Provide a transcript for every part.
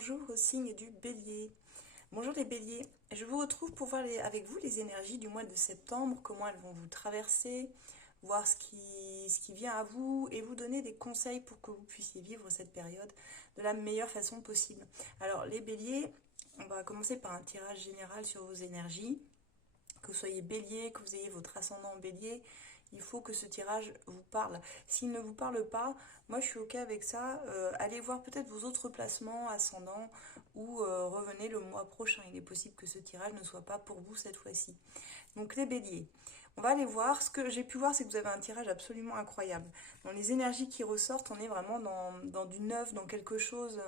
bonjour au signe du Bélier. Bonjour les Béliers, je vous retrouve pour voir avec vous les énergies du mois de septembre, comment elles vont vous traverser, voir ce qui vient à vous et vous donner des conseils pour que vous puissiez vivre cette période de la meilleure façon possible. Alors les Béliers, on va commencer par un tirage général sur vos énergies. Que vous soyez Bélier, que vous ayez votre ascendant en Bélier, il faut que ce tirage vous parle. S'il ne vous parle pas, moi je suis ok avec ça. Allez voir peut-être vos autres placements ascendants ou revenez le mois prochain. Il est possible que ce tirage ne soit pas pour vous cette fois-ci. Donc les Béliers, on va aller voir. Ce que j'ai pu voir, c'est que vous avez un tirage absolument incroyable. Dans les énergies qui ressortent, on est vraiment dans du neuf, dans quelque chose.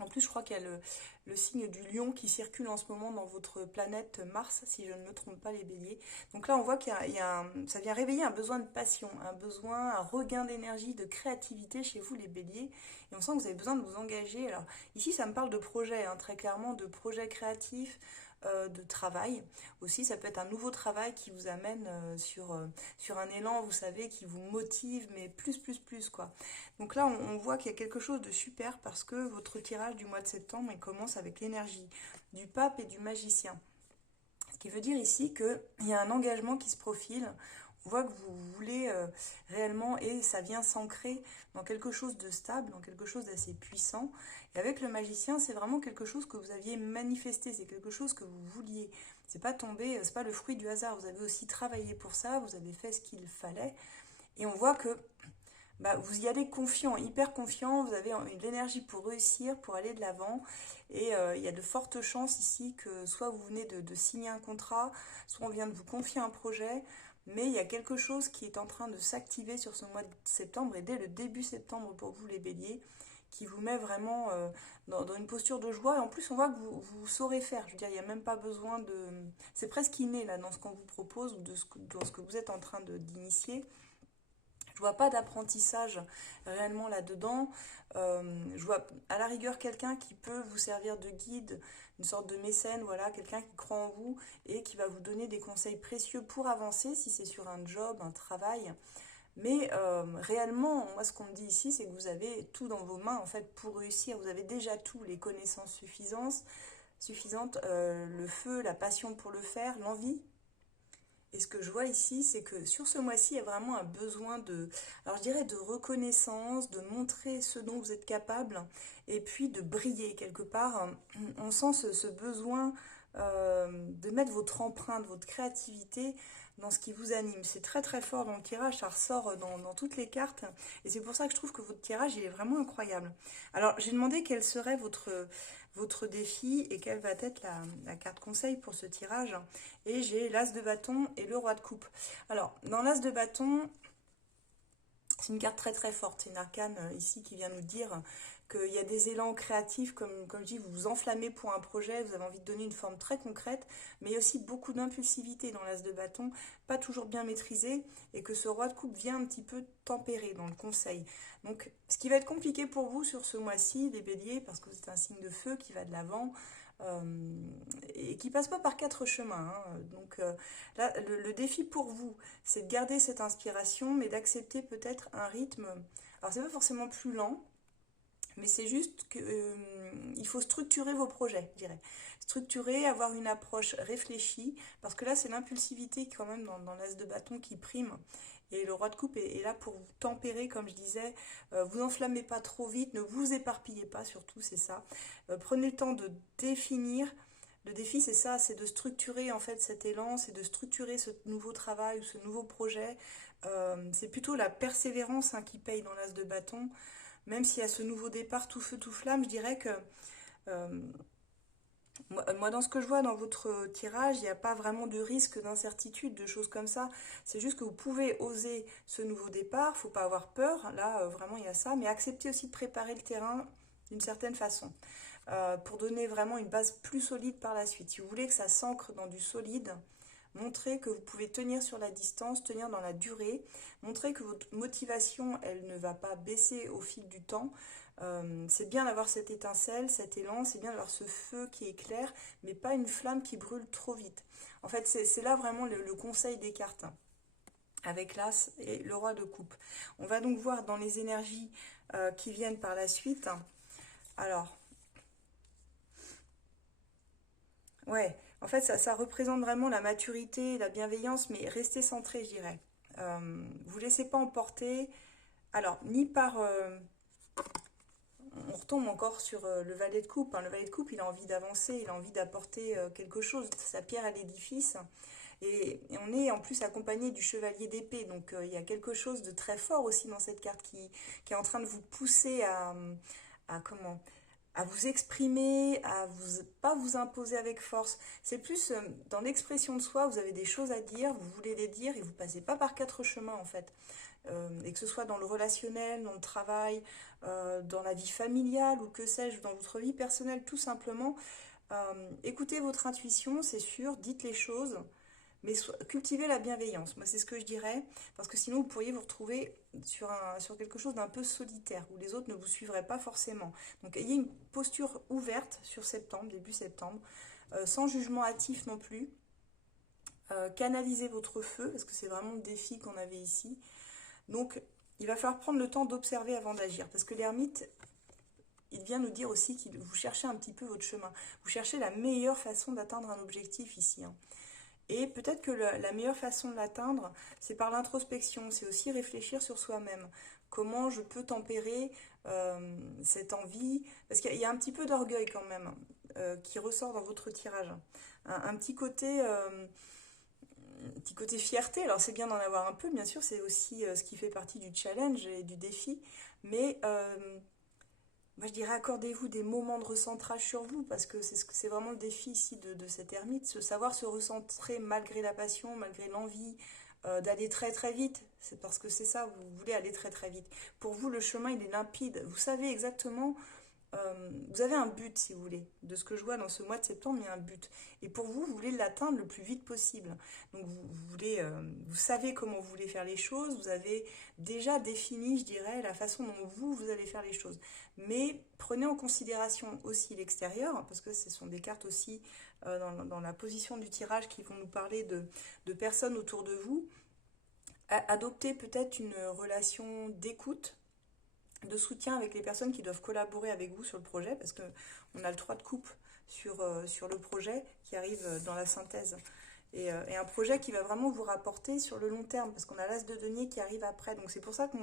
En plus, je crois qu'il y a le signe du lion qui circule en ce moment dans votre planète Mars, si je ne me trompe pas, les béliers. Donc là, on voit ça vient réveiller un besoin de passion, un regain d'énergie, de créativité chez vous, les béliers. Et on sent que vous avez besoin de vous engager. Alors ici, ça me parle de projet, très clairement, de projet créatif, de travail. Aussi, ça peut être un nouveau travail qui vous amène sur un élan, vous savez, qui vous motive, mais plus, quoi. Donc là, on voit qu'il y a quelque chose de super parce que votre tirage du mois de septembre, il commence avec l'énergie du pape et du magicien. Ce qui veut dire ici qu'il y a un engagement qui se profile. On voit que vous voulez réellement, et ça vient s'ancrer dans quelque chose de stable, dans quelque chose d'assez puissant. Et avec le magicien, c'est vraiment quelque chose que vous aviez manifesté, c'est quelque chose que vous vouliez. C'est pas tombé, c'est pas le fruit du hasard. Vous avez aussi travaillé pour ça, vous avez fait ce qu'il fallait. Et on voit que vous y allez confiant, hyper confiant, vous avez de l'énergie pour réussir, pour aller de l'avant. Et il y a de fortes chances ici que soit vous venez de signer un contrat, soit on vient de vous confier un projet, mais il y a quelque chose qui est en train de s'activer sur ce mois de septembre et dès le début septembre pour vous les béliers, qui vous met vraiment dans une posture de joie. Et en plus, on voit que vous saurez faire. Je veux dire, il n'y a même pas besoin de... C'est presque inné là, dans ce qu'on vous propose ou dans ce que vous êtes en train d'initier. Je vois pas d'apprentissage réellement là-dedans. Je vois à la rigueur quelqu'un qui peut vous servir de guide, une sorte de mécène, voilà, quelqu'un qui croit en vous et qui va vous donner des conseils précieux pour avancer si c'est sur un job, un travail. Mais réellement, moi ce qu'on me dit ici, c'est que vous avez tout dans vos mains en fait pour réussir. Vous avez déjà tout, les connaissances suffisantes, le feu, la passion pour le faire, l'envie. Et ce que je vois ici, c'est que sur ce mois-ci, il y a vraiment un besoin alors je dirais de reconnaissance, de montrer ce dont vous êtes capable, et puis de briller quelque part. On sent ce besoin de mettre votre empreinte, votre créativité dans ce qui vous anime. C'est très très fort dans le tirage, ça ressort dans toutes les cartes, et c'est pour ça que je trouve que votre tirage, il est vraiment incroyable. Alors j'ai demandé quel serait votre défi et quelle va être la carte conseil pour ce tirage. Et j'ai l'as de bâton et le roi de coupe. Alors, dans l'as de bâton, c'est une carte très très forte. C'est une arcane ici qui vient nous dire qu'il y a des élans créatifs, comme je dis, vous vous enflammez pour un projet, vous avez envie de donner une forme très concrète, mais il y a aussi beaucoup d'impulsivité dans l'as de bâton, pas toujours bien maîtrisé, et que ce roi de coupe vient un petit peu tempérer dans le conseil. Donc, ce qui va être compliqué pour vous sur ce mois-ci, les béliers, parce que c'est un signe de feu qui va de l'avant, et qui passe pas par quatre chemins. Donc là, le défi pour vous, c'est de garder cette inspiration, mais d'accepter peut-être un rythme. Alors c'est pas forcément plus lent, mais c'est juste qu'il faut structurer vos projets, je dirais. Structurer, avoir une approche réfléchie, parce que là, c'est l'impulsivité quand même dans l'as de bâton qui prime. Et le roi de coupe est là pour vous tempérer, comme je disais. Vous enflammez pas trop vite, ne vous éparpillez pas, surtout, c'est ça. Prenez le temps de définir. Le défi, c'est ça, c'est de structurer en fait cet élan, c'est de structurer ce nouveau travail ou ce nouveau projet. C'est plutôt la persévérance qui paye dans l'as de bâton. Même s'il y a ce nouveau départ tout feu tout flamme, je dirais que euh, moi, dans ce que je vois dans votre tirage, il n'y a pas vraiment de risque, d'incertitude, de choses comme ça. C'est juste que vous pouvez oser ce nouveau départ, faut pas avoir peur, là vraiment il y a ça, mais accepter aussi de préparer le terrain d'une certaine façon, pour donner vraiment une base plus solide par la suite. Si vous voulez que ça s'ancre dans du solide, montrez que vous pouvez tenir sur la distance, tenir dans la durée, montrez que votre motivation, elle ne va pas baisser au fil du temps. C'est bien d'avoir cette étincelle, cet élan, c'est bien d'avoir ce feu qui éclaire, mais pas une flamme qui brûle trop vite. En fait, c'est là vraiment le conseil des cartes, avec l'as et le roi de coupe. On va donc voir dans les énergies qui viennent par la suite. Alors, Ouais, en fait, ça représente vraiment la maturité, la bienveillance, mais restez centré, je dirais. Vous laissez pas emporter, alors, ni par... on retombe encore sur le valet de coupe, hein. Le valet de coupe, il a envie d'avancer, il a envie d'apporter quelque chose, sa pierre à l'édifice. Et on est en plus accompagné du chevalier d'épée, donc il y a quelque chose de très fort aussi dans cette carte qui est en train de vous pousser à comment à vous exprimer, à vous pas vous imposer avec force. C'est plus dans l'expression de soi, vous avez des choses à dire, vous voulez les dire et vous passez pas par quatre chemins en fait. Et que ce soit dans le relationnel, dans le travail, dans la vie familiale ou que sais-je, dans votre vie personnelle tout simplement. Écoutez votre intuition, c'est sûr, dites les choses, mais cultivez la bienveillance. Moi, c'est ce que je dirais, parce que sinon, vous pourriez vous retrouver sur quelque chose d'un peu solitaire, où les autres ne vous suivraient pas forcément. Donc, ayez une posture ouverte sur septembre, début septembre, sans jugement hâtif non plus. Canalisez votre feu, parce que c'est vraiment le défi qu'on avait ici. Donc, il va falloir prendre le temps d'observer avant d'agir, parce que l'ermite, il vient nous dire aussi que vous cherchez un petit peu votre chemin. Vous cherchez la meilleure façon d'atteindre un objectif ici, hein. Et peut-être que la meilleure façon de l'atteindre, c'est par l'introspection, c'est aussi réfléchir sur soi-même. Comment je peux tempérer cette envie, parce qu'il y a un petit peu d'orgueil quand même qui ressort dans votre tirage. Un petit côté fierté, alors c'est bien d'en avoir un peu, bien sûr, c'est aussi ce qui fait partie du challenge et du défi, mais moi, je dirais accordez-vous des moments de recentrage sur vous, parce que c'est vraiment le défi ici de cette ermite, savoir se recentrer malgré la passion, malgré l'envie d'aller très très vite. C'est parce que c'est ça, vous voulez aller très très vite. Pour vous, le chemin, il est limpide. Vous savez exactement vous avez un but, si vous voulez. De ce que je vois dans ce mois de septembre, il y a un but. Et pour vous, vous voulez l'atteindre le plus vite possible. Donc vous savez comment vous voulez faire les choses. Vous avez déjà défini, je dirais, la façon dont vous allez faire les choses. Mais prenez en considération aussi l'extérieur, parce que ce sont des cartes aussi dans la position du tirage qui vont nous parler de personnes autour de vous. Adoptez peut-être une relation d'écoute, de soutien avec les personnes qui doivent collaborer avec vous sur le projet, parce qu'on a le 3 de coupe sur le projet qui arrive dans la synthèse. Et un projet qui va vraiment vous rapporter sur le long terme, parce qu'on a l'as de denier qui arrive après. Donc c'est pour ça que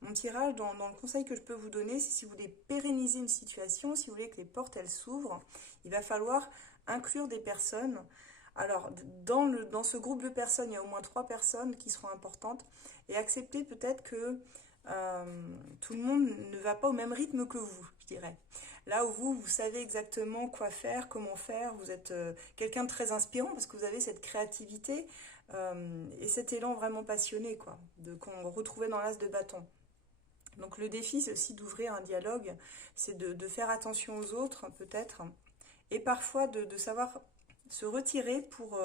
mon tirage, dans le conseil que je peux vous donner, c'est si vous voulez pérenniser une situation, si vous voulez que les portes elles s'ouvrent, il va falloir inclure des personnes. Alors, dans ce groupe de personnes, il y a au moins 3 personnes qui seront importantes, et accepter peut-être que tout le monde ne va pas au même rythme que vous, je dirais. Là où vous savez exactement quoi faire, comment faire, vous êtes quelqu'un de très inspirant parce que vous avez cette créativité et cet élan vraiment passionné, quoi, qu'on retrouvait dans l'as de bâton. Donc le défi, c'est aussi d'ouvrir un dialogue, c'est de faire attention aux autres, peut-être, et parfois de savoir se retirer pour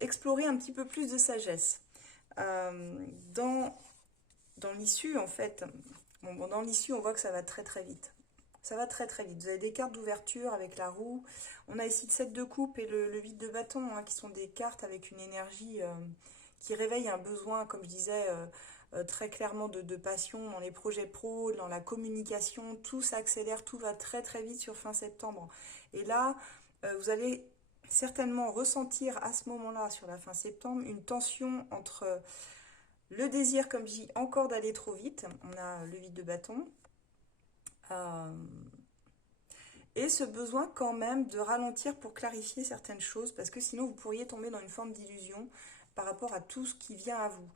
explorer un petit peu plus de sagesse. Euh, dans, dans l'issue, en fait, dans l'issue, on voit que ça va très très vite. Ça va très très vite. Vous avez des cartes d'ouverture avec la roue. On a ici le 7 de coupe et le 8 de bâton, hein, qui sont des cartes avec une énergie qui réveille un besoin, comme je disais, très clairement de passion dans les projets pro, dans la communication. Tout s'accélère, tout va très très vite sur fin septembre. Et là, vous allez certainement ressentir à ce moment-là, sur la fin septembre, une tension entre le désir, comme je dis, encore d'aller trop vite. On a le 8 de bâton. Euh, et ce besoin quand même de ralentir pour clarifier certaines choses, parce que sinon vous pourriez tomber dans une forme d'illusion par rapport à tout ce qui vient à vous.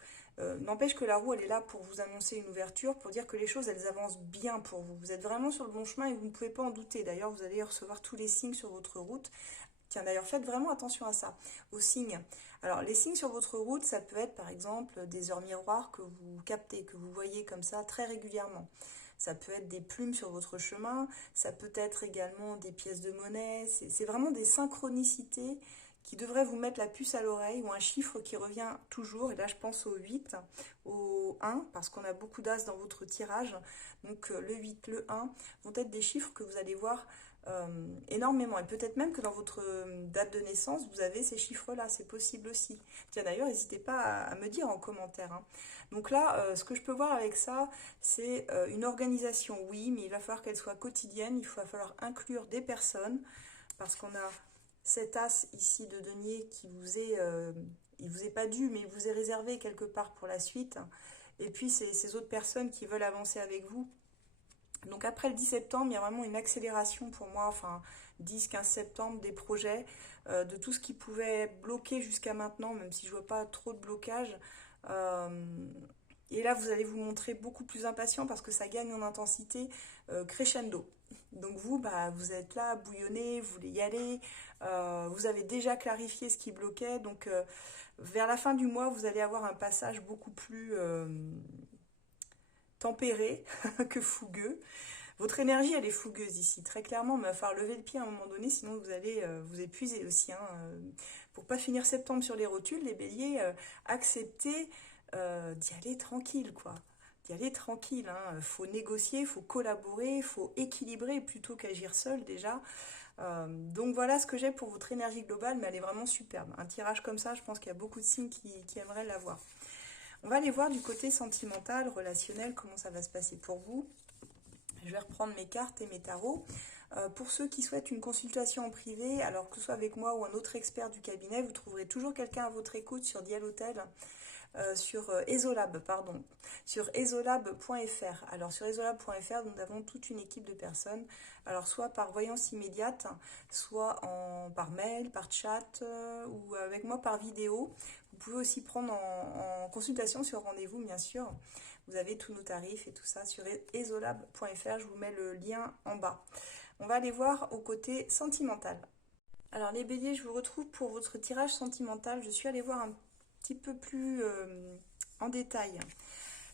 N'empêche que la roue, elle est là pour vous annoncer une ouverture, pour dire que les choses, elles avancent bien pour vous. Vous êtes vraiment sur le bon chemin et vous ne pouvez pas en douter. D'ailleurs, vous allez recevoir tous les signes sur votre route. Tiens, d'ailleurs, faites vraiment attention à ça, aux signes. Alors, les signes sur votre route, ça peut être par exemple des heures miroirs que vous captez, que vous voyez comme ça très régulièrement. Ça peut être des plumes sur votre chemin, ça peut être également des pièces de monnaie. C'est vraiment des synchronicités qui devraient vous mettre la puce à l'oreille ou un chiffre qui revient toujours. Et là, je pense au 8, au 1, parce qu'on a beaucoup d'as dans votre tirage. Donc, le 8, le 1 vont être des chiffres que vous allez voir énormément. Et peut-être même que dans votre date de naissance, vous avez ces chiffres-là. C'est possible aussi. Tiens, d'ailleurs, n'hésitez pas à me dire en commentaire, hein. Donc là, ce que je peux voir avec ça, c'est une organisation, oui, mais il va falloir qu'elle soit quotidienne. Il va falloir inclure des personnes. parce qu'on a cet as ici de denier qui vous est, il vous est pas dû, mais il vous est réservé quelque part pour la suite. Et puis ces autres personnes qui veulent avancer avec vous. Donc après le 10 septembre, il y a vraiment une accélération pour moi, enfin 10-15 septembre, des projets, de tout ce qui pouvait bloquer jusqu'à maintenant, même si je vois pas trop de blocage. Euh, et là, vous allez vous montrer beaucoup plus impatient parce que ça gagne en intensité crescendo. Donc vous, bah, vous êtes là, bouillonnez, vous voulez y aller, vous avez déjà clarifié ce qui bloquait, donc vers la fin du mois, vous allez avoir un passage beaucoup plus tempéré que fougueux. Votre énergie, elle est fougueuse ici, très clairement, mais il va falloir lever le pied à un moment donné, sinon vous allez vous épuiser aussi. Hein. Pour pas finir septembre sur les rotules, les béliers, acceptez d'y aller tranquille, quoi. D'y aller tranquille. Hein. Faut négocier, faut collaborer, faut équilibrer plutôt qu'agir seul déjà. Donc voilà ce que j'ai pour votre énergie globale, mais elle est vraiment superbe. Un tirage comme ça, je pense qu'il y a beaucoup de signes qui aimeraient l'avoir. On va aller voir du côté sentimental, relationnel, comment ça va se passer pour vous. Je vais reprendre mes cartes et mes tarots. Pour ceux qui souhaitent une consultation en privé, alors que ce soit avec moi ou un autre expert du cabinet, vous trouverez toujours quelqu'un à votre écoute sur Dialotel, sur Esolab, pardon, sur esolab.fr. Alors sur esolab.fr, nous avons toute une équipe de personnes, alors soit par voyance immédiate, soit par mail, par chat, ou avec moi par vidéo. Vous pouvez aussi prendre en consultation sur rendez-vous, bien sûr. Vous avez tous nos tarifs et tout ça sur esolab.fr. Je vous mets le lien en bas. On va aller voir au côté sentimental. Alors les béliers, je vous retrouve pour votre tirage sentimental. Je suis allée voir un petit peu plus en détail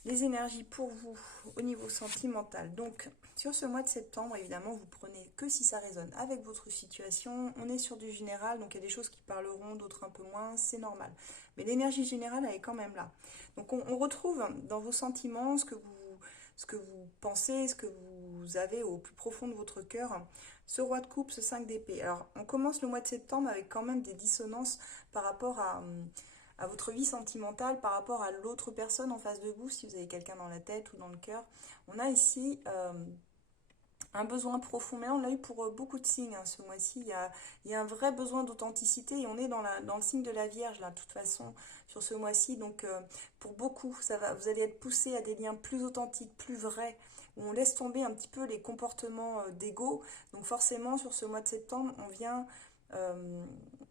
les énergies pour vous au niveau sentimental. Donc sur ce mois de septembre, évidemment, vous prenez que si ça résonne avec votre situation. On est sur du général, donc il y a des choses qui parleront, d'autres un peu moins, c'est normal. Mais l'énergie générale, elle est quand même là. Donc on retrouve dans vos sentiments ce que vous pensez, ce que vous avez au plus profond de votre cœur, ce roi de coupe, ce 5 d'épée. Alors on commence le mois de septembre avec quand même des dissonances par rapport à votre vie sentimentale, par rapport à l'autre personne en face de vous, si vous avez quelqu'un dans la tête ou dans le cœur. On a ici un besoin profond, mais là on l'a eu pour beaucoup de signes hein, ce mois-ci. Il y a un vrai besoin d'authenticité et on est dans le signe de la Vierge là, de toute façon, sur ce mois-ci. Donc pour beaucoup, vous allez être poussé à des liens plus authentiques, plus vrais, où on laisse tomber un petit peu les comportements d'ego. Donc forcément, sur ce mois de septembre,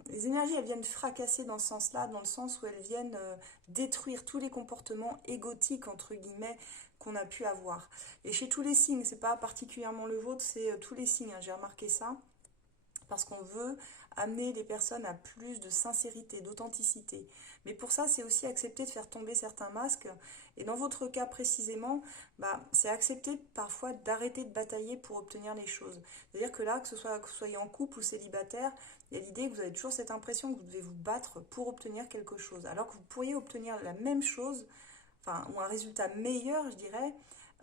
les énergies, elles viennent fracasser dans ce sens-là, dans le sens où elles viennent détruire tous les comportements égotiques, entre guillemets, qu'on a pu avoir. Et chez tous les signes, c'est pas particulièrement le vôtre, c'est tous les signes, hein, j'ai remarqué ça, parce qu'on veut amener les personnes à plus de sincérité, d'authenticité. Mais pour ça, c'est aussi accepter de faire tomber certains masques. Et dans votre cas précisément, c'est accepter parfois d'arrêter de batailler pour obtenir les choses. C'est-à-dire que là, que vous soyez en couple ou célibataire, il y a l'idée que vous avez toujours cette impression que vous devez vous battre pour obtenir quelque chose. Alors que vous pourriez obtenir la même chose, enfin, ou un résultat meilleur, je dirais,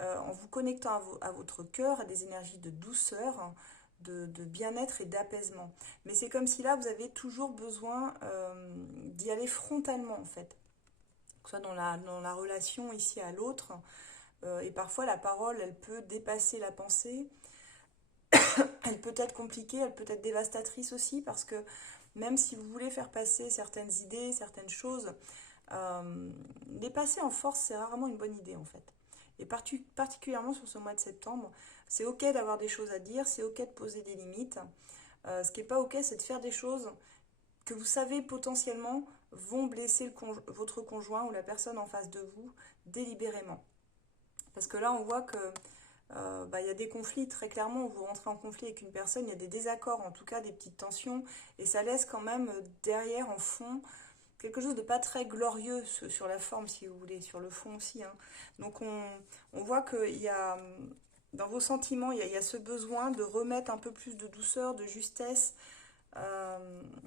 en vous connectant à votre cœur, à des énergies de douceur, hein, de bien-être et d'apaisement. Mais c'est comme si là, vous avez toujours besoin d'y aller frontalement, en fait. Que ce soit dans la relation ici à l'autre. Et parfois, la parole, elle peut dépasser la pensée. Elle peut être compliquée, elle peut être dévastatrice aussi, parce que même si vous voulez faire passer certaines idées, certaines choses, les passer en force, c'est rarement une bonne idée, en fait. Et particulièrement sur ce mois de septembre, c'est ok d'avoir des choses à dire, c'est ok de poser des limites. Ce qui n'est pas ok, c'est de faire des choses que vous savez potentiellement vont blesser votre conjoint ou la personne en face de vous délibérément. Parce que là, on voit que y a des conflits, très clairement, vous rentrez en conflit avec une personne, il y a des désaccords, en tout cas des petites tensions, et ça laisse quand même derrière, en fond, quelque chose de pas très glorieux sur la forme, si vous voulez, sur le fond aussi. Hein. Donc on voit qu'il y a, dans vos sentiments, il y a ce besoin de remettre un peu plus de douceur, de justesse,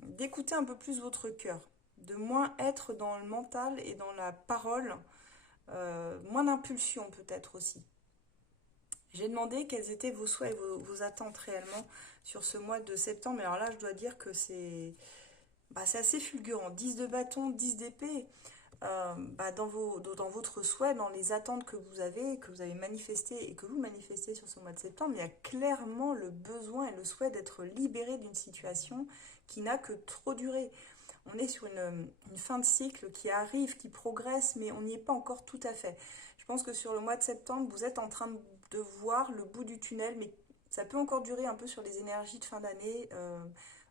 d'écouter un peu plus votre cœur, de moins être dans le mental et dans la parole, moins d'impulsion peut-être aussi. J'ai demandé quels étaient vos souhaits et vos attentes réellement sur ce mois de septembre. Alors là, je dois dire que c'est assez fulgurant. 10 de bâton, 10 d'épée. dans votre souhait, dans les attentes que vous avez manifestées et que vous manifestez sur ce mois de septembre, il y a clairement le besoin et le souhait d'être libéré d'une situation qui n'a que trop duré. On est sur une fin de cycle qui arrive, qui progresse, mais on n'y est pas encore tout à fait. Je pense que sur le mois de septembre, vous êtes en train de voir le bout du tunnel, mais ça peut encore durer un peu sur les énergies de fin d'année.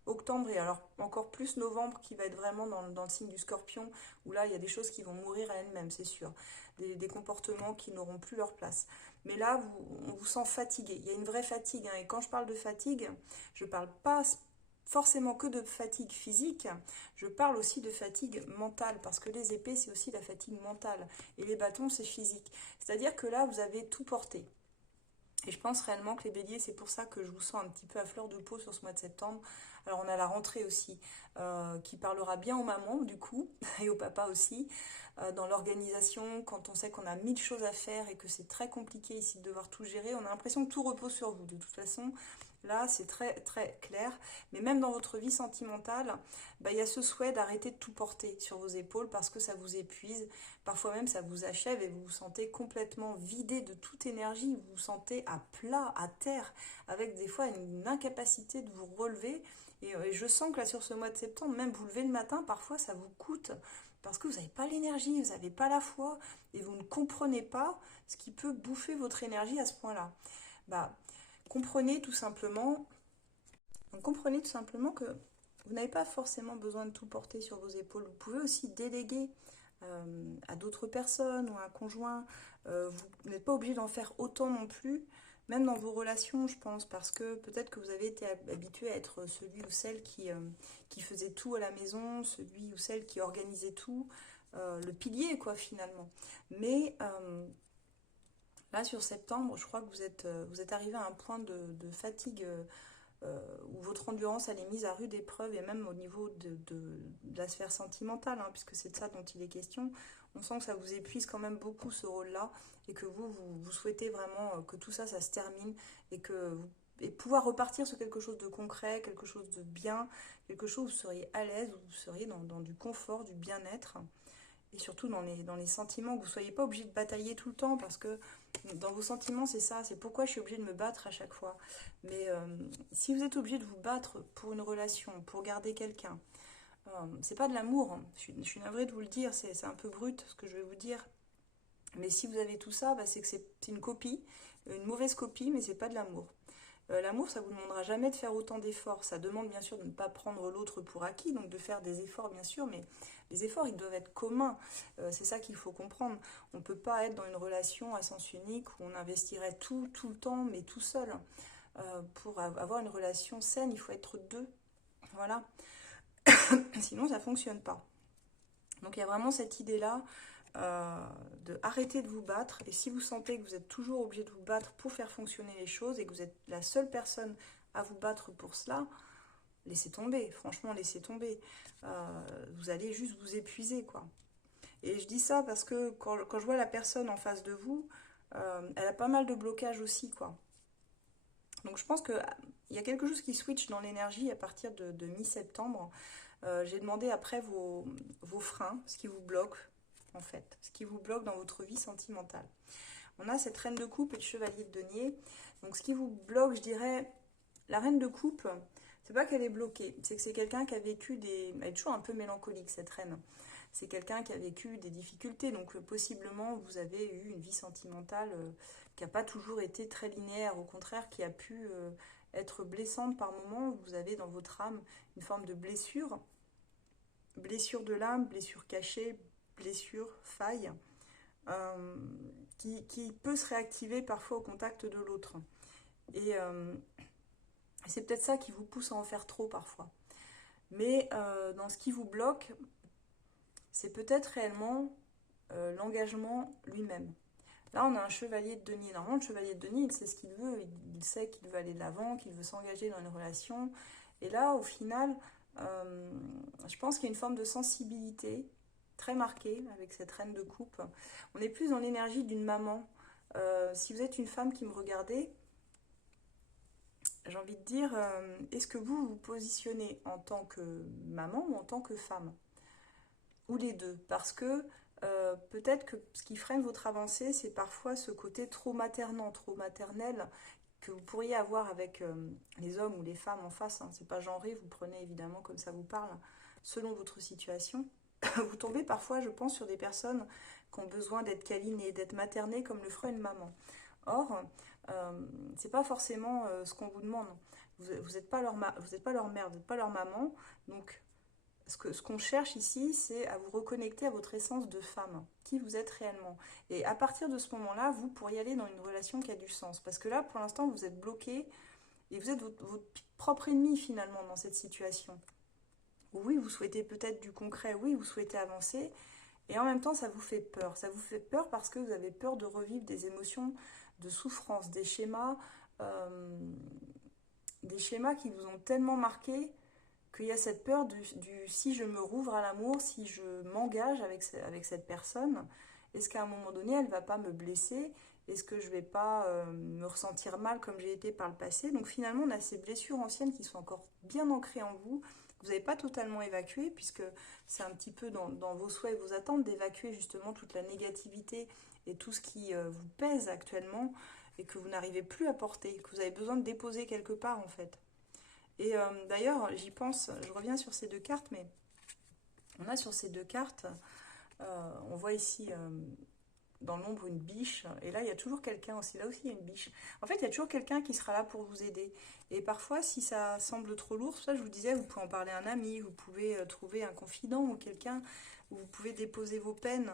Octobre et alors encore plus novembre qui va être vraiment dans le signe du scorpion, où là il y a des choses qui vont mourir à elles-mêmes, c'est sûr. Des comportements qui n'auront plus leur place. Mais là, on vous sent fatigué. Il y a une vraie fatigue, hein. Et quand je parle de fatigue, je ne parle pas forcément que de fatigue physique, je parle aussi de fatigue mentale, parce que les épées, c'est aussi la fatigue mentale, et les bâtons, c'est physique. C'est-à-dire que là, vous avez tout porté. Et je pense réellement que les béliers, c'est pour ça que je vous sens un petit peu à fleur de peau sur ce mois de septembre. Alors on a la rentrée aussi, qui parlera bien aux mamans du coup, et aux papas aussi, dans l'organisation, quand on sait qu'on a mille choses à faire et que c'est très compliqué ici de devoir tout gérer, on a l'impression que tout repose sur vous. De toute façon, là c'est très très clair. Mais même dans votre vie sentimentale, il y a ce souhait d'arrêter de tout porter sur vos épaules parce que ça vous épuise. Parfois même ça vous achève et vous vous sentez complètement vidé de toute énergie. Vous vous sentez à plat, à terre, avec des fois une incapacité de vous relever. Et je sens que là sur ce mois de septembre, même vous levez le matin, parfois ça vous coûte parce que vous n'avez pas l'énergie, vous n'avez pas la foi et vous ne comprenez pas ce qui peut bouffer votre énergie à ce point-là. Bah, comprenez tout simplement, comprenez tout simplement que vous n'avez pas forcément besoin de tout porter sur vos épaules. Vous pouvez aussi déléguer à d'autres personnes ou à un conjoint. Vous n'êtes pas obligé d'en faire autant non plus, même dans vos relations, je pense, parce que peut-être que vous avez été habitué à être celui ou celle qui faisait tout à la maison, celui ou celle qui organisait tout, le pilier, quoi, finalement. Mais là, sur septembre, je crois que vous êtes arrivé à un point de fatigue où votre endurance elle est mise à rude épreuve et même au niveau de la sphère sentimentale, hein, puisque c'est de ça dont il est question. On sent que ça vous épuise quand même beaucoup ce rôle-là et que vous souhaitez vraiment que tout ça, ça se termine et pouvoir repartir sur quelque chose de concret, quelque chose de bien, quelque chose où vous seriez à l'aise, où vous seriez dans du confort, du bien-être et surtout dans les sentiments, que vous ne soyez pas obligé de batailler tout le temps, parce que dans vos sentiments, c'est ça, c'est pourquoi je suis obligée de me battre à chaque fois. Mais si vous êtes obligé de vous battre pour une relation, pour garder quelqu'un, c'est pas de l'amour, hein. Je suis navrée de vous le dire, c'est un peu brut ce que je vais vous dire. Mais si vous avez tout ça, c'est que c'est une copie, une mauvaise copie, mais c'est pas de l'amour. L'amour, ça ne vous demandera jamais de faire autant d'efforts. Ça demande bien sûr de ne pas prendre l'autre pour acquis, donc de faire des efforts bien sûr, mais les efforts, ils doivent être communs. C'est ça qu'il faut comprendre. On ne peut pas être dans une relation à sens unique où on investirait tout le temps, mais tout seul. Pour avoir une relation saine, il faut être deux. Voilà. Sinon, ça ne fonctionne pas. Donc il y a vraiment cette idée-là de arrêter de vous battre. Et si vous sentez que vous êtes toujours obligé de vous battre pour faire fonctionner les choses et que vous êtes la seule personne à vous battre pour cela, laissez tomber. Franchement, laissez tomber. Vous allez juste vous épuiser, quoi. Et je dis ça parce que quand je vois la personne en face de vous, elle a pas mal de blocages aussi, quoi. Donc je pense qu'il y a quelque chose qui switch dans l'énergie à partir de mi-septembre. J'ai demandé après vos freins, ce qui vous bloque, en fait, ce qui vous bloque dans votre vie sentimentale. On a cette reine de coupe et le chevalier de denier. Donc ce qui vous bloque, je dirais, la reine de coupe, c'est pas qu'elle est bloquée, c'est que c'est quelqu'un qui a vécu des... Elle est toujours un peu mélancolique, cette reine. C'est quelqu'un qui a vécu des difficultés, donc possiblement vous avez eu une vie sentimentale qui n'a pas toujours été très linéaire, au contraire qui a pu être blessante par moments. Vous avez dans votre âme une forme de blessure, blessure de l'âme, blessure cachée, blessure, faille, euh, qui peut se réactiver parfois au contact de l'autre. Et c'est peut-être ça qui vous pousse à en faire trop parfois. Mais dans ce qui vous bloque, c'est peut-être réellement l'engagement lui-même. Là, on a un chevalier de denier. Normalement, le chevalier de denier, il sait ce qu'il veut. Il sait qu'il veut aller de l'avant, qu'il veut s'engager dans une relation. Et là, au final, je pense qu'il y a une forme de sensibilité très marquée avec cette reine de coupe. On est plus dans l'énergie d'une maman. Si vous êtes une femme qui me regardez, j'ai envie de dire, est-ce que vous vous positionnez en tant que maman ou en tant que femme ? ou les deux, parce que peut-être que ce qui freine votre avancée, c'est parfois ce côté trop maternant, trop maternel que vous pourriez avoir avec les hommes ou les femmes en face. Hein. C'est pas genré, vous prenez évidemment comme ça vous parle, selon votre situation. Vous tombez parfois, je pense, sur des personnes qui ont besoin d'être câlinées, d'être maternées comme le ferait une maman. Or, c'est pas forcément ce qu'on vous demande. Vous n'êtes pas leur vous êtes pas leur mère, vous n'êtes pas leur maman. Donc, ce qu'on cherche ici, c'est à vous reconnecter à votre essence de femme, qui vous êtes réellement. Et à partir de ce moment-là, vous pourriez aller dans une relation qui a du sens. Parce que là, pour l'instant, vous êtes bloqué et vous êtes votre propre ennemi finalement dans cette situation. Oui, vous souhaitez peut-être du concret, oui, vous souhaitez avancer, et en même temps, ça vous fait peur. Ça vous fait peur parce que vous avez peur de revivre des émotions de souffrance, des schémas qui vous ont tellement marqué qu'il y a cette peur du si je me rouvre à l'amour, si je m'engage avec cette personne, est-ce qu'à un moment donné, elle ne va pas me blesser? Est-ce que je ne vais pas me ressentir mal comme j'ai été par le passé? Donc finalement, on a ces blessures anciennes qui sont encore bien ancrées en vous, que vous n'avez pas totalement évacuées, puisque c'est un petit peu dans vos souhaits et vos attentes d'évacuer justement toute la négativité et tout ce qui vous pèse actuellement et que vous n'arrivez plus à porter, que vous avez besoin de déposer quelque part en fait. Et d'ailleurs, j'y pense, je reviens sur ces deux cartes, mais on a sur ces deux cartes, on voit ici dans l'ombre une biche, et là il y a toujours quelqu'un aussi, là aussi il y a une biche. En fait, il y a toujours quelqu'un qui sera là pour vous aider. Et parfois, si ça semble trop lourd, ça je vous disais, vous pouvez en parler à un ami, vous pouvez trouver un confident ou quelqu'un où vous pouvez déposer vos peines.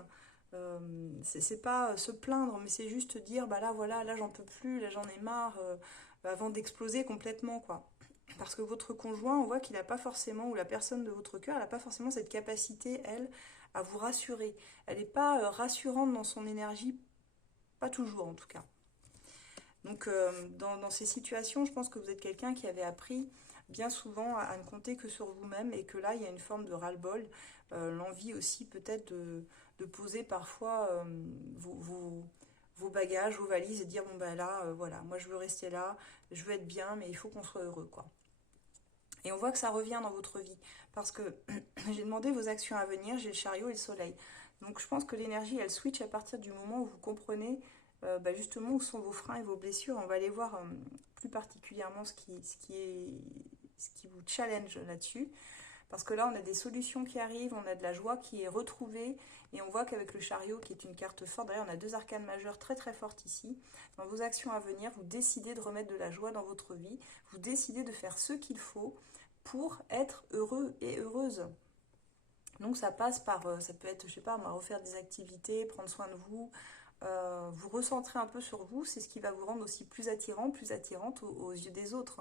C'est pas se plaindre, mais c'est juste dire, bah là voilà, là j'en peux plus, là j'en ai marre, avant d'exploser complètement quoi. Parce que votre conjoint, on voit qu'il n'a pas forcément, ou la personne de votre cœur, elle n'a pas forcément cette capacité, elle, à vous rassurer. Elle n'est pas rassurante dans son énergie, pas toujours en tout cas. Donc dans ces situations, je pense que vous êtes quelqu'un qui avait appris bien souvent à ne compter que sur vous-même et que là, il y a une forme de ras-le-bol, l'envie aussi peut-être de poser parfois vos bagages, vos valises et dire bon ben là, voilà, moi je veux rester là, je veux être bien, mais il faut qu'on soit heureux quoi. Et on voit que ça revient dans votre vie. Parce que j'ai demandé vos actions à venir, j'ai le chariot et le soleil. Donc je pense que l'énergie, elle switch à partir du moment où vous comprenez justement où sont vos freins et vos blessures. On va aller voir plus particulièrement ce qui vous challenge là-dessus. Parce que là, on a des solutions qui arrivent, on a de la joie qui est retrouvée. Et on voit qu'avec le chariot, qui est une carte forte, d'ailleurs, on a deux arcanes majeures très très fortes ici. Dans vos actions à venir, vous décidez de remettre de la joie dans votre vie. Vous décidez de faire ce qu'il faut pour être heureux et heureuse. Donc ça passe par, ça peut être, je sais pas, refaire des activités, prendre soin de vous, vous recentrer un peu sur vous, c'est ce qui va vous rendre aussi plus attirant, plus attirante aux yeux des autres.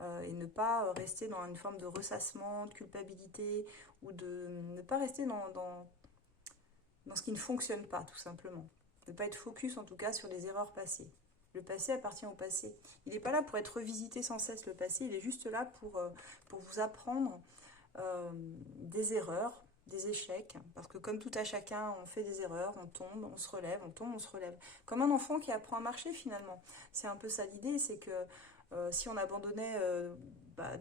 Et ne pas rester dans une forme de ressassement, de culpabilité, ou de ne pas rester dans ce qui ne fonctionne pas, tout simplement. Ne pas être focus en tout cas sur les erreurs passées. Le passé appartient au passé. Il n'est pas là pour être revisité sans cesse le passé, il est juste là pour vous apprendre des erreurs, des échecs, parce que comme tout à chacun, on fait des erreurs, on tombe, on se relève, on tombe, on se relève. Comme un enfant qui apprend à marcher finalement. C'est un peu ça l'idée, c'est que si on abandonnait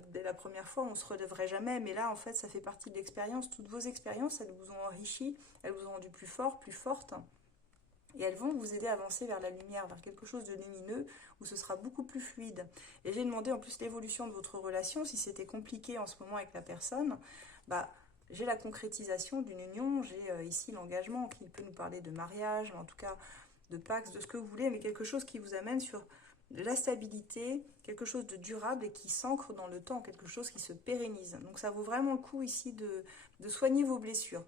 dès la première fois, on ne se relèverait jamais, mais là en fait ça fait partie de l'expérience. Toutes vos expériences, elles vous ont enrichi, elles vous ont rendu plus fort, plus forte. Et elles vont vous aider à avancer vers la lumière, vers quelque chose de lumineux, où ce sera beaucoup plus fluide. Et j'ai demandé en plus l'évolution de votre relation, si c'était compliqué en ce moment avec la personne, j'ai la concrétisation d'une union, j'ai ici l'engagement qui peut nous parler de mariage, en tout cas de pax, de ce que vous voulez, mais quelque chose qui vous amène sur la stabilité, quelque chose de durable et qui s'ancre dans le temps, quelque chose qui se pérennise. Donc ça vaut vraiment le coup ici de soigner vos blessures.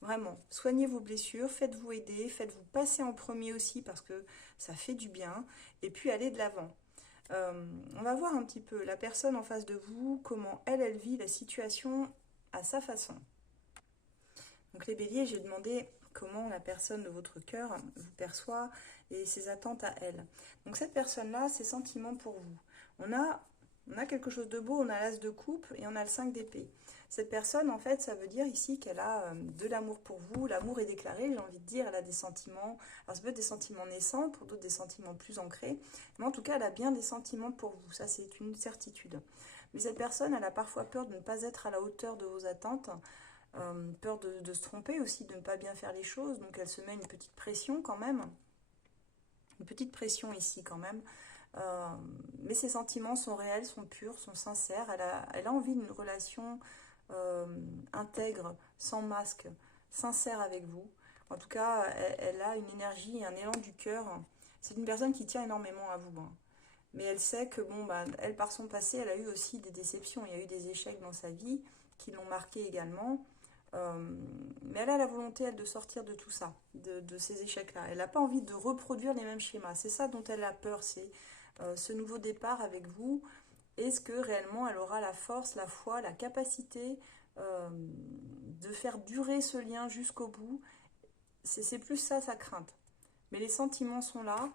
Vraiment, soignez vos blessures, faites-vous aider, faites-vous passer en premier aussi parce que ça fait du bien, et puis allez de l'avant. On va voir un petit peu la personne en face de vous, comment elle vit la situation à sa façon. Donc les béliers, j'ai demandé comment la personne de votre cœur vous perçoit et ses attentes à elle. Donc cette personne-là, ses sentiments pour vous. On a quelque chose de beau, on a l'as de coupe et on a le 5 d'épée. Cette personne, en fait, ça veut dire ici qu'elle a de l'amour pour vous. L'amour est déclaré, j'ai envie de dire, elle a des sentiments. Alors ça peut être des sentiments naissants, pour d'autres des sentiments plus ancrés. Mais en tout cas, elle a bien des sentiments pour vous, ça c'est une certitude. Mais cette personne, elle a parfois peur de ne pas être à la hauteur de vos attentes. peur de se tromper aussi, de ne pas bien faire les choses, donc elle se met une petite pression quand même, une petite pression ici quand même. Euh, mais ses sentiments sont réels, sont purs, sont sincères. Elle a envie d'une relation euh, intègre, sans masque, sincère avec vous. En tout cas, elle a une énergie, un élan du cœur. C'est une personne qui tient énormément à vous, hein. Mais elle sait que, bon, bah, elle, par son passé, elle a eu aussi des déceptions. Il y a eu des échecs dans sa vie qui l'ont marquée également. Mais elle a la volonté, elle, de sortir de tout ça, de ces échecs-là. Elle n'a pas envie de reproduire les mêmes schémas. C'est ça dont elle a peur, c'est ce nouveau départ avec vous. Est-ce que réellement elle aura la force, la foi, la capacité de faire durer ce lien jusqu'au bout? C'est plus ça sa crainte. Mais les sentiments sont là.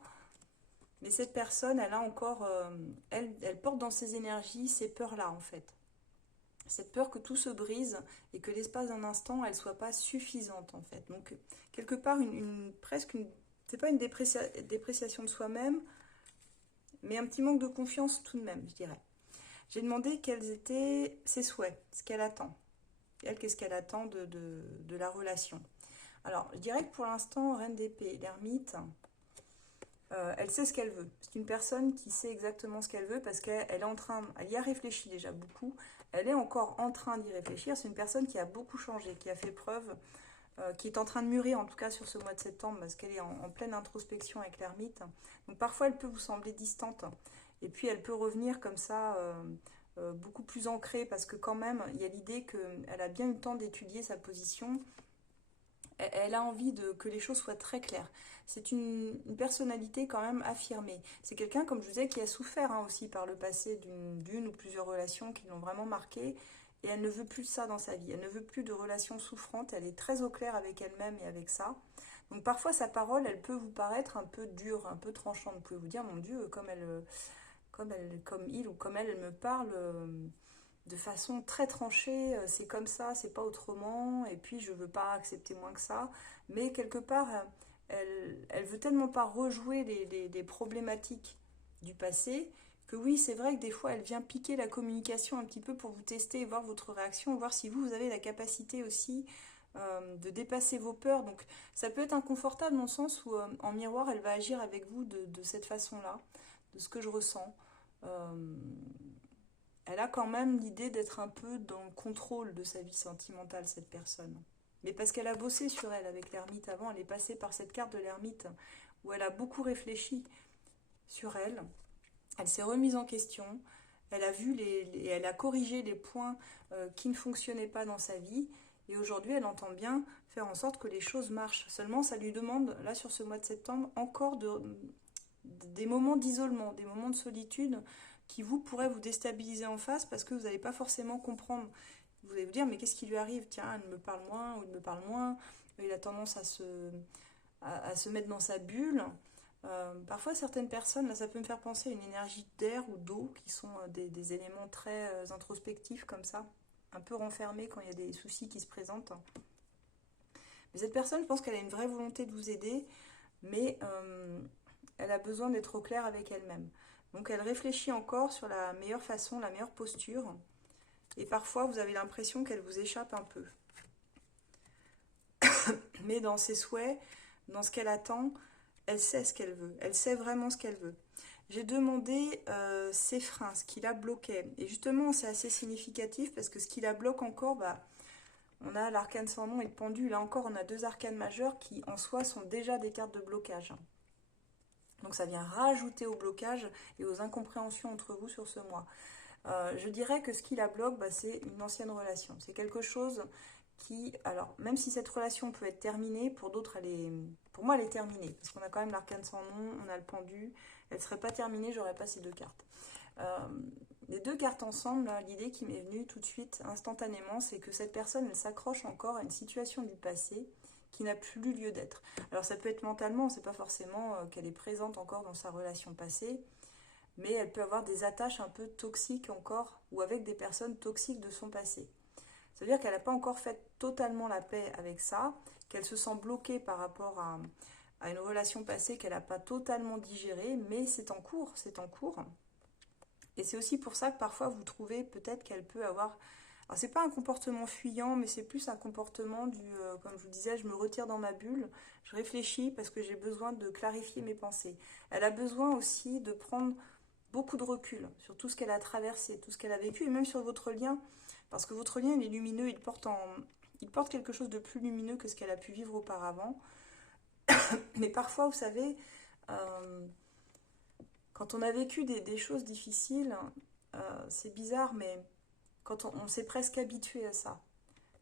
Mais cette personne, elle a encore, elle porte dans ses énergies ces peurs-là en fait. Cette peur que tout se brise et que l'espace d'un instant, elle soit pas suffisante en fait. Donc quelque part, presque une, c'est pas une dépréciation de soi-même, mais un petit manque de confiance tout de même, je dirais. J'ai demandé quels étaient ses souhaits, ce qu'elle attend. Elle, qu'est-ce qu'elle attend de la relation. Alors, je dirais que pour l'instant, Reine d'épée, l'ermite, elle sait ce qu'elle veut. C'est une personne qui sait exactement ce qu'elle veut parce qu'elle est en train, elle y a réfléchi déjà beaucoup, elle est encore en train d'y réfléchir. C'est une personne qui a beaucoup changé, qui a fait preuve, qui est en train de mûrir en tout cas sur ce mois de septembre parce qu'elle est en pleine introspection avec l'ermite. Donc parfois elle peut vous sembler distante et puis elle peut revenir comme ça beaucoup plus ancrée parce que quand même il y a l'idée qu'elle a bien eu le temps d'étudier sa position. Elle a envie que les choses soient très claires. C'est une personnalité quand même affirmée. C'est quelqu'un, comme je vous disais, qui a souffert hein, aussi par le passé d'une ou plusieurs relations qui l'ont vraiment marquée. Et elle ne veut plus de ça dans sa vie. Elle ne veut plus de relations souffrantes. Elle est très au clair avec elle-même et avec ça. Donc parfois, sa parole, elle peut vous paraître un peu dure, un peu tranchante. Vous pouvez vous dire, mon Dieu, comme il ou comme elle me parle de façon très tranchée, c'est comme ça, c'est pas autrement, et puis je veux pas accepter moins que ça. Mais quelque part, elle veut tellement pas rejouer les problématiques du passé que oui, c'est vrai que des fois, elle vient piquer la communication un petit peu pour vous tester et voir votre réaction, voir si vous avez la capacité aussi de dépasser vos peurs. Donc ça peut être inconfortable dans le sens où en miroir, elle va agir avec vous de cette façon-là, de ce que je ressens. Euh, Elle a quand même l'idée d'être un peu dans le contrôle de sa vie sentimentale, cette personne. Mais parce qu'elle a bossé sur elle avec l'ermite avant, elle est passée par cette carte de l'ermite où elle a beaucoup réfléchi sur elle. Elle s'est remise en question. Elle a vu elle a corrigé les points qui ne fonctionnaient pas dans sa vie. Et aujourd'hui, elle entend bien faire en sorte que les choses marchent. Seulement, ça lui demande, là, sur ce mois de septembre, encore des moments d'isolement, des moments de solitude qui vous pourraient vous déstabiliser en face parce que vous n'allez pas forcément comprendre. Vous allez vous dire, mais qu'est-ce qui lui arrive? Tiens, elle me parle moins ou il me parle moins. Il a tendance à se mettre dans sa bulle. Parfois, certaines personnes, là, ça peut me faire penser à une énergie d'air ou d'eau qui sont des éléments très introspectifs comme ça, un peu renfermés quand il y a des soucis qui se présentent. Mais cette personne, je pense qu'elle a une vraie volonté de vous aider, mais elle a besoin d'être au clair avec elle-même. Donc elle réfléchit encore sur la meilleure façon, la meilleure posture. Et parfois, vous avez l'impression qu'elle vous échappe un peu. Mais dans ses souhaits, dans ce qu'elle attend, elle sait ce qu'elle veut. Elle sait vraiment ce qu'elle veut. J'ai demandé ses freins, ce qui la bloquait. Et justement, c'est assez significatif parce que ce qui la bloque encore, bah, on a l'arcane sans nom et le pendu. Là encore, on a deux arcanes majeures qui, en soi, sont déjà des cartes de blocage. Donc ça vient rajouter au blocage et aux incompréhensions entre vous sur ce mois. Je dirais que ce qui la bloque, bah, c'est une ancienne relation. C'est quelque chose qui, alors même si cette relation peut être terminée, pour d'autres, pour moi, elle est terminée. Parce qu'on a quand même l'arcane sans nom, on a le pendu. Elle ne serait pas terminée, j'aurais pas ces deux cartes. Les deux cartes ensemble, l'idée qui m'est venue tout de suite, instantanément, c'est que cette personne, elle s'accroche encore à une situation du passé qui n'a plus lieu d'être. Alors ça peut être mentalement, c'est pas forcément qu'elle est présente encore dans sa relation passée, mais elle peut avoir des attaches un peu toxiques encore, ou avec des personnes toxiques de son passé. Ça veut dire qu'elle n'a pas encore fait totalement la paix avec ça, qu'elle se sent bloquée par rapport à une relation passée qu'elle n'a pas totalement digérée, mais c'est en cours, c'est en cours. Et c'est aussi pour ça que parfois vous trouvez peut-être qu'elle peut avoir Alors c'est pas un comportement fuyant, mais c'est plus un comportement comme je vous disais, je me retire dans ma bulle, je réfléchis parce que j'ai besoin de clarifier mes pensées. Elle a besoin aussi de prendre beaucoup de recul sur tout ce qu'elle a traversé, tout ce qu'elle a vécu, et même sur votre lien, parce que votre lien il est lumineux, il porte quelque chose de plus lumineux que ce qu'elle a pu vivre auparavant. Mais parfois, vous savez, euh, quand on a vécu des choses difficiles, c'est bizarre, mais quand on s'est presque habitué à ça,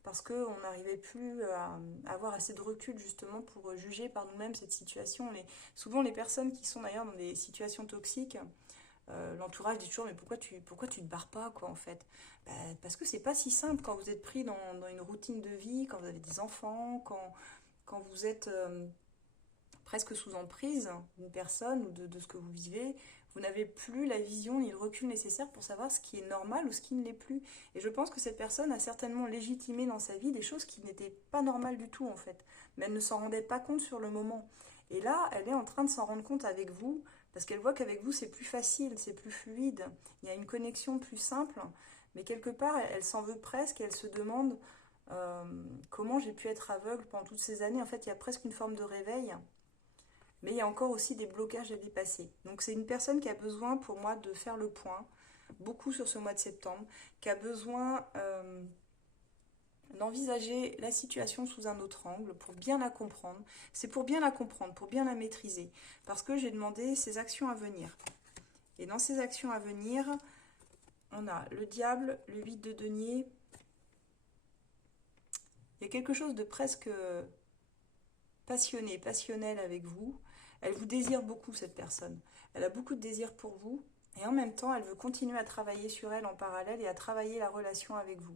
parce qu'on n'arrivait plus à avoir assez de recul justement pour juger par nous-mêmes cette situation. Souvent les personnes qui sont d'ailleurs dans des situations toxiques, l'entourage dit toujours mais pourquoi tu te barres pas quoi en fait. Parce que c'est pas si simple quand vous êtes pris dans une routine de vie, quand vous avez des enfants, quand vous êtes presque sous emprise d'une personne ou de ce que vous vivez, vous n'avez plus la vision ni le recul nécessaire pour savoir ce qui est normal ou ce qui ne l'est plus. Et je pense que cette personne a certainement légitimé dans sa vie des choses qui n'étaient pas normales du tout en fait. Mais elle ne s'en rendait pas compte sur le moment. Et là, elle est en train de s'en rendre compte avec vous, parce qu'elle voit qu'avec vous c'est plus facile, c'est plus fluide, il y a une connexion plus simple, mais quelque part elle s'en veut presque et elle se demande comment j'ai pu être aveugle pendant toutes ces années. En fait, il y a presque une forme de réveil. Mais il y a encore aussi des blocages à dépasser. Donc c'est une personne qui a besoin pour moi de faire le point, beaucoup sur ce mois de septembre, qui a besoin d'envisager la situation sous un autre angle pour bien la comprendre. C'est pour bien la comprendre, pour bien la maîtriser. Parce que j'ai demandé ses actions à venir. Et dans ces actions à venir, on a le diable, le 8 de denier. Il y a quelque chose de presque passionné, passionnel avec vous. Elle vous désire beaucoup, cette personne. Elle a beaucoup de désir pour vous. Et en même temps, elle veut continuer à travailler sur elle en parallèle et à travailler la relation avec vous.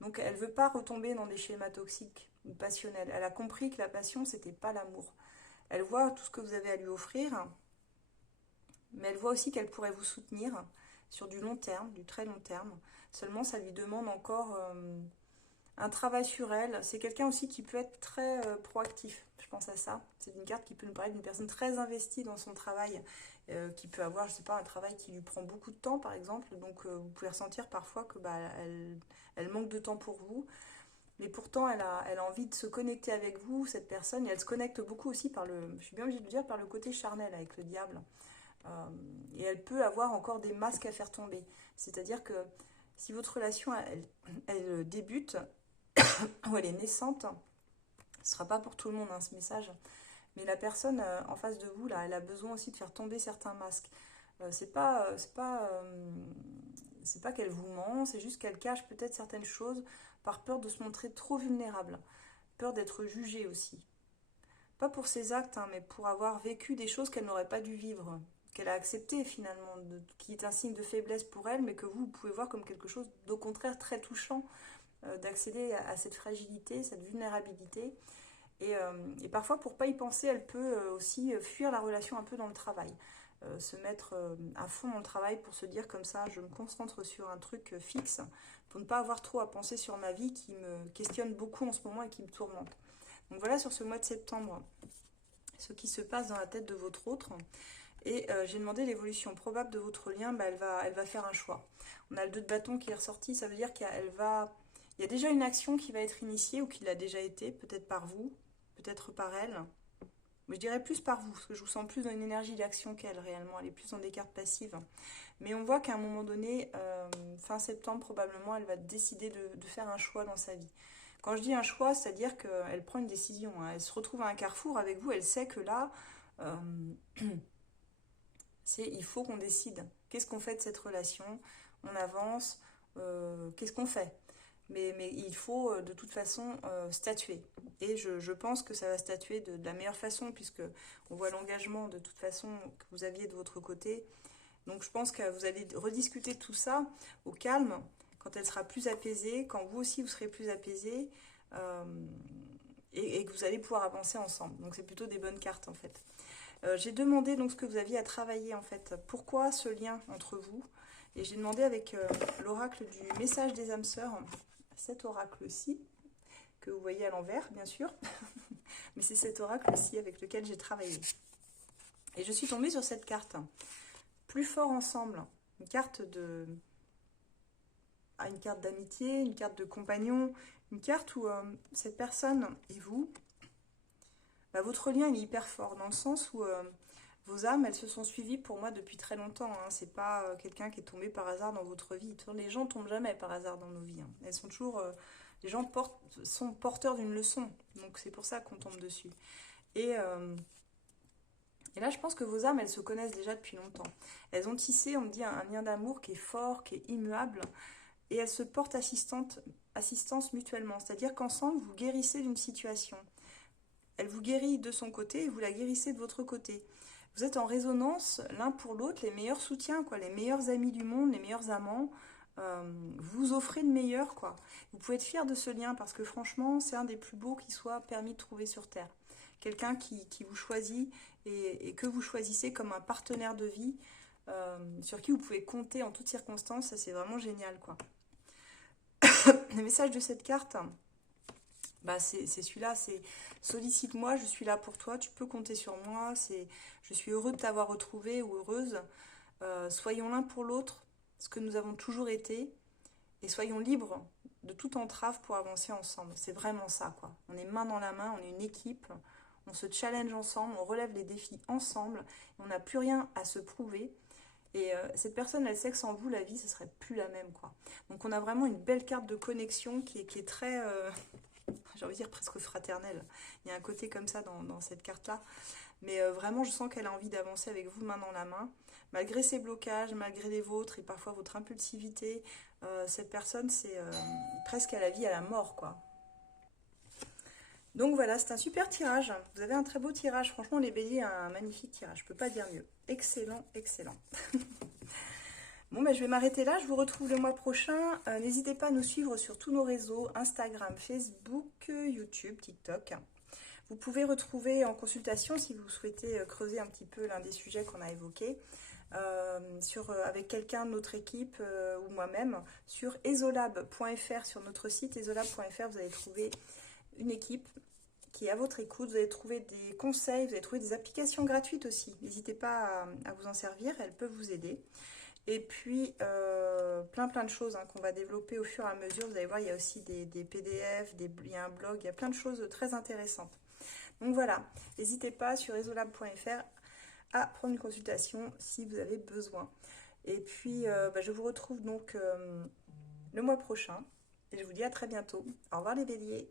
Donc elle ne veut pas retomber dans des schémas toxiques ou passionnels. Elle a compris que la passion, c'était pas l'amour. Elle voit tout ce que vous avez à lui offrir, mais elle voit aussi qu'elle pourrait vous soutenir sur du long terme, du très long terme. Seulement, ça lui demande encore un travail sur elle. C'est quelqu'un aussi qui peut être très proactif. Je pense à ça. C'est une carte qui peut nous paraître d'une personne très investie dans son travail, qui peut avoir, je sais pas, un travail qui lui prend beaucoup de temps, par exemple. Donc, vous pouvez ressentir parfois que elle manque de temps pour vous. Mais pourtant, elle a envie de se connecter avec vous, cette personne, et elle se connecte beaucoup aussi je suis bien obligée de le dire, par le côté charnel avec le diable. Et elle peut avoir encore des masques à faire tomber. C'est-à-dire que si votre relation, elle débute, ou elle est naissante, ce ne sera pas pour tout le monde hein, ce message, mais la personne en face de vous, là, elle a besoin aussi de faire tomber certains masques. C'est pas qu'elle vous ment, c'est juste qu'elle cache peut-être certaines choses par peur de se montrer trop vulnérable, peur d'être jugée aussi. Pas pour ses actes, hein, mais pour avoir vécu des choses qu'elle n'aurait pas dû vivre, qu'elle a accepté finalement, qui est un signe de faiblesse pour elle, mais que vous pouvez voir comme quelque chose d'au contraire très touchant, d'accéder à cette fragilité, cette vulnérabilité. Et parfois, pour ne pas y penser, elle peut aussi fuir la relation un peu dans le travail. Se mettre à fond dans le travail pour se dire comme ça, je me concentre sur un truc fixe, pour ne pas avoir trop à penser sur ma vie qui me questionne beaucoup en ce moment et qui me tourmente. Donc voilà sur ce mois de septembre, ce qui se passe dans la tête de votre autre. Et j'ai demandé l'évolution probable de votre lien, elle va faire un choix. On a le 2 de bâton qui est ressorti, ça veut dire il y a déjà une action qui va être initiée ou qui l'a déjà été, peut-être par vous, peut-être par elle. Mais je dirais plus par vous, parce que je vous sens plus dans une énergie d'action qu'elle réellement, elle est plus dans des cartes passives. Mais on voit qu'à un moment donné, fin septembre probablement, elle va décider de faire un choix dans sa vie. Quand je dis un choix, c'est-à-dire qu'elle prend une décision, hein. Elle se retrouve à un carrefour avec vous, elle sait que là, il faut qu'on décide. Qu'est-ce qu'on fait de cette relation? On avance, qu'est-ce qu'on fait? Mais il faut de toute façon statuer. Et je pense que ça va statuer de la meilleure façon, puisque on voit l'engagement de toute façon que vous aviez de votre côté. Donc je pense que vous allez rediscuter tout ça au calme, quand elle sera plus apaisée, quand vous aussi vous serez plus apaisé, euh, et que vous allez pouvoir avancer ensemble. Donc c'est plutôt des bonnes cartes en fait. J'ai demandé donc ce que vous aviez à travailler en fait. Pourquoi ce lien entre vous? Et j'ai demandé avec l'oracle du message des âmes sœurs, cet oracle-ci, que vous voyez à l'envers bien sûr, mais c'est cet oracle-ci avec lequel j'ai travaillé. Et je suis tombée sur cette carte, plus fort ensemble, une carte à une carte d'amitié, une carte de compagnon, une carte où cette personne et vous, bah, votre lien il est hyper fort dans le sens où vos âmes, elles se sont suivies pour moi depuis très longtemps. Hein. C'est pas quelqu'un qui est tombé par hasard dans votre vie. Les gens tombent jamais par hasard dans nos vies. Hein. Elles sont toujours, les gens sont porteurs d'une leçon. Donc c'est pour ça qu'on tombe dessus. Et, euh, et là, je pense que vos âmes, elles se connaissent déjà depuis longtemps. Elles ont tissé, on me dit, un lien d'amour qui est fort, qui est immuable. Et elles se portent assistance mutuellement. C'est-à-dire qu'ensemble, vous guérissez d'une situation. Elle vous guérit de son côté et vous la guérissez de votre côté. Vous êtes en résonance l'un pour l'autre, les meilleurs soutiens, quoi, les meilleurs amis du monde, les meilleurs amants. Vous offrez le meilleur, quoi. Vous pouvez être fier de ce lien parce que franchement, c'est un des plus beaux qui soit permis de trouver sur Terre. Quelqu'un qui vous choisit et que vous choisissez comme un partenaire de vie sur qui vous pouvez compter en toutes circonstances, ça c'est vraiment génial, quoi. Le message de cette carte, bah c'est celui-là, c'est sollicite-moi, je suis là pour toi, tu peux compter sur moi, je suis heureux de t'avoir retrouvé ou heureuse. Soyons l'un pour l'autre, ce que nous avons toujours été, et soyons libres de toute entrave pour avancer ensemble. C'est vraiment ça, quoi. On est main dans la main, on est une équipe, on se challenge ensemble, on relève les défis ensemble, et on n'a plus rien à se prouver. Et cette personne, elle sait que sans vous, la vie, ce serait plus la même, quoi. Donc on a vraiment une belle carte de connexion qui est très, j'ai envie de dire presque fraternelle. Il y a un côté comme ça dans cette carte-là. Mais vraiment, je sens qu'elle a envie d'avancer avec vous main dans la main. Malgré ses blocages, malgré les vôtres et parfois votre impulsivité, cette personne, c'est presque à la vie, à la mort, quoi. Donc voilà, c'est un super tirage. Vous avez un très beau tirage. Franchement, les béliers, un magnifique tirage. Je peux pas dire mieux. Excellent, excellent. Bon, ben, je vais m'arrêter là. Je vous retrouve le mois prochain. N'hésitez pas à nous suivre sur tous nos réseaux, Instagram, Facebook, YouTube, TikTok. Vous pouvez retrouver en consultation, si vous souhaitez creuser un petit peu l'un des sujets qu'on a évoqués, avec quelqu'un de notre équipe ou moi-même, sur esolab.fr, sur notre site esolab.fr, vous allez trouver une équipe qui est à votre écoute, vous allez trouver des conseils, vous allez trouver des applications gratuites aussi. N'hésitez pas à vous en servir, elles peuvent vous aider. Et puis, plein de choses hein, qu'on va développer au fur et à mesure. Vous allez voir, il y a aussi des PDF, il y a un blog, il y a plein de choses très intéressantes. Donc voilà, n'hésitez pas sur esolab.fr à prendre une consultation si vous avez besoin. Et puis, je vous retrouve donc le mois prochain. Et je vous dis à très bientôt. Au revoir les béliers.